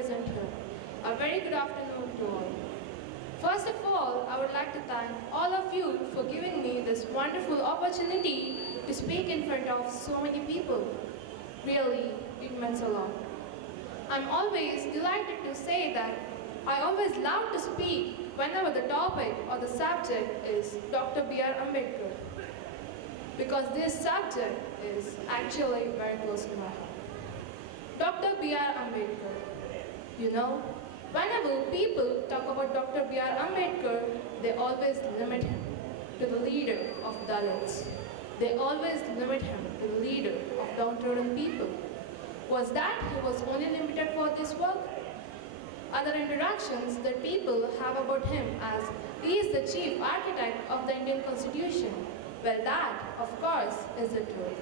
present here. A very good afternoon to all. First of all, I would like to thank all of you for giving me this wonderful opportunity to speak in front of so many people. Really, it means a lot. I'm always delighted to say that I always love to speak whenever the topic or the subject is Dr. B.R. Ambedkar, because this subject is actually very close to my heart. Dr. B.R. Ambedkar. You know, whenever people talk about Dr. B.R. Ambedkar, they always limit him to the leader of Daliths. They always limit him to the leader of downtrodden people. Was that he was only limited for this work? Other introductions that people have about him as he is the chief architect of the Indian Constitution. Well, that, of course, is the truth.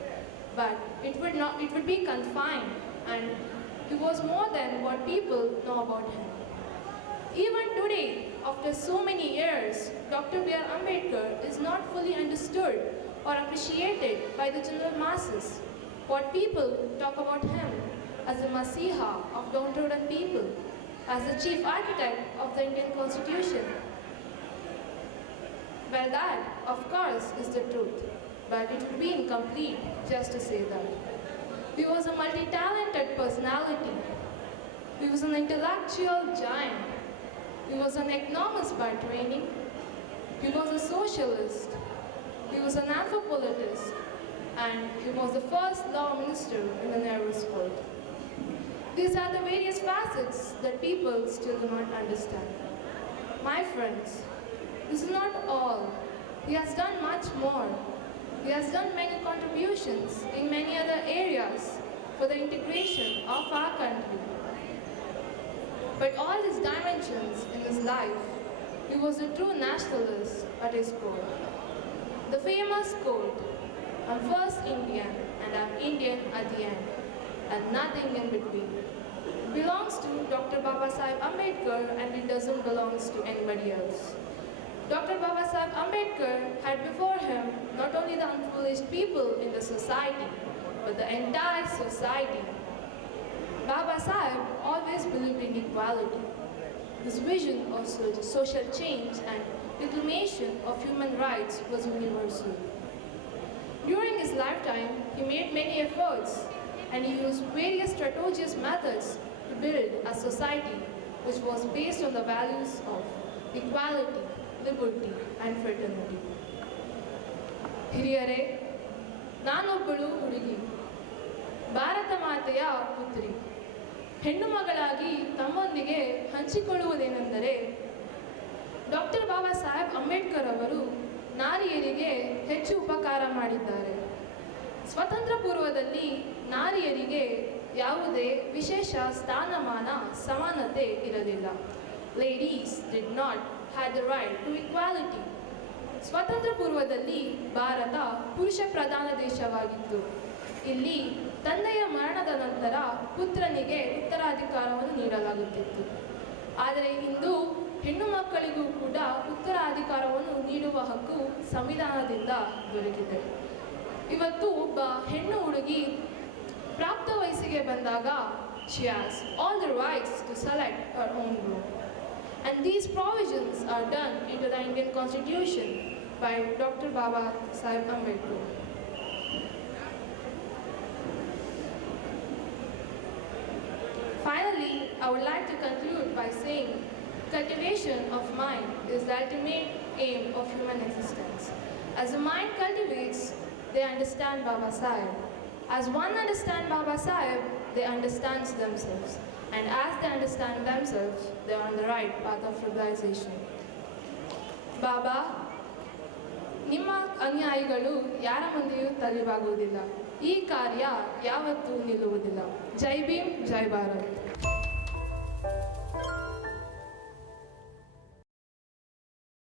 But it would be confined, and he was more than what people know about him. Even today, after so many years, Dr. B.R. Ambedkar is not fully understood or appreciated by the general masses. What people talk about him as the Masiha of downtrodden people, as the chief architect of the Indian Constitution. Well, that, of course, is the truth, but it would be incomplete just to say that. He was a multi-talented personality. He was an intellectual giant. He was an economist by training. He was a socialist. He was an anthropologist. And he was the first law minister in the Nehru's court. These are the various facets that people still do not understand. My friends, this is not all. He has done much more. He has done many contributions in many other areas for the integration of our country. But all his dimensions in his life, he was a true nationalist at his core. The famous quote, "I'm first Indian and I'm Indian at the end, and nothing in between," belongs to Dr. Babasaheb Ambedkar, and it doesn't belong to anybody else. Dr. Babasaheb Ambedkar had before him not only the unprivileged people in the society, but the entire society. Babasaheb always believed in equality. His vision of social change and reclamation of human rights was universal. During his lifetime, he made many efforts, and he used various strategious methods to build a society which was based on the values of equality, liberty, and fraternity. ಹಿರಿಯರೇ, ನಾನೊಬ್ಬಳು ಹುಡುಗಿ, ಭಾರತ ಮಾತೆಯ ಪುತ್ರಿ. ಹೆಣ್ಣು ಮಗಳಾಗಿ ತಮ್ಮೊಂದಿಗೆ ಹಂಚಿಕೊಳ್ಳುವುದೇನೆಂದರೆ, doctor Baba Saheb Ambedkar ಅವರು ನಾರಿಯರಿಗೆ ಹೆಚ್ಚು ಉಪಕಾರ ಮಾಡಿದ್ದಾರೆ. ಸ್ವತಂತ್ರ ಪೂರ್ವದಲ್ಲಿ ನಾರಿಯರಿಗೆ ಯಾವುದೇ ವಿಶೇಷ ಸ್ಥಾನಮಾನ, ಸಮಾನತೆ ಇರಲಿಲ್ಲ. Ladies did not have the right to equality. ಸ್ವತಂತ್ರ ಪೂರ್ವದಲ್ಲಿ ಭಾರತ ಪುರುಷ ಪ್ರಧಾನ ದೇಶವಾಗಿತ್ತು. ಇಲ್ಲಿ ತಂದೆಯ ಮರಣದ ನಂತರ ಪುತ್ರನಿಗೆ ಉತ್ತರಾಧಿಕಾರವನ್ನು ನೀಡಲಾಗುತ್ತಿತ್ತು. ಆದರೆ ಇಂದು ಹೆಣ್ಣು ಮಕ್ಕಳಿಗೂ ಕೂಡ ಉತ್ತರಾಧಿಕಾರವನ್ನು ನೀಡುವ ಹಕ್ಕು ಸಂವಿಧಾನದಿಂದ ದೊರಕಿದೆ. ಇವತ್ತು ಒಬ್ಬ ಹೆಣ್ಣು ಹುಡುಗಿ ಪ್ರಾಪ್ತ ವಯಸ್ಸಿಗೆ ಬಂದಾಗ she has all the rights to select her own group. And these provisions are done into the Indian Constitution by Dr. Baba Saheb Ambedkar. Finally, I would like to conclude by saying cultivation of mind is the ultimate aim of human existence. As the mind cultivates, they understand Baba Saheb. As one understands Baba Saheb, they understand themselves. And as they understand themselves, they are on the right path of realization. Baba, ನಿಮ್ಮ ಅನ್ಯಾಯಿಗಳು ಯಾರ ಮುಂದೆಯೂ ತಲೆಬಾಗುವುದಿಲ್ಲ. ಈ ಕಾರ್ಯ ಯಾವತ್ತೂ ನಿಲ್ಲುವುದಿಲ್ಲ. ಜೈ ಭೀಮ್, ಜೈ ಭಾರತ್.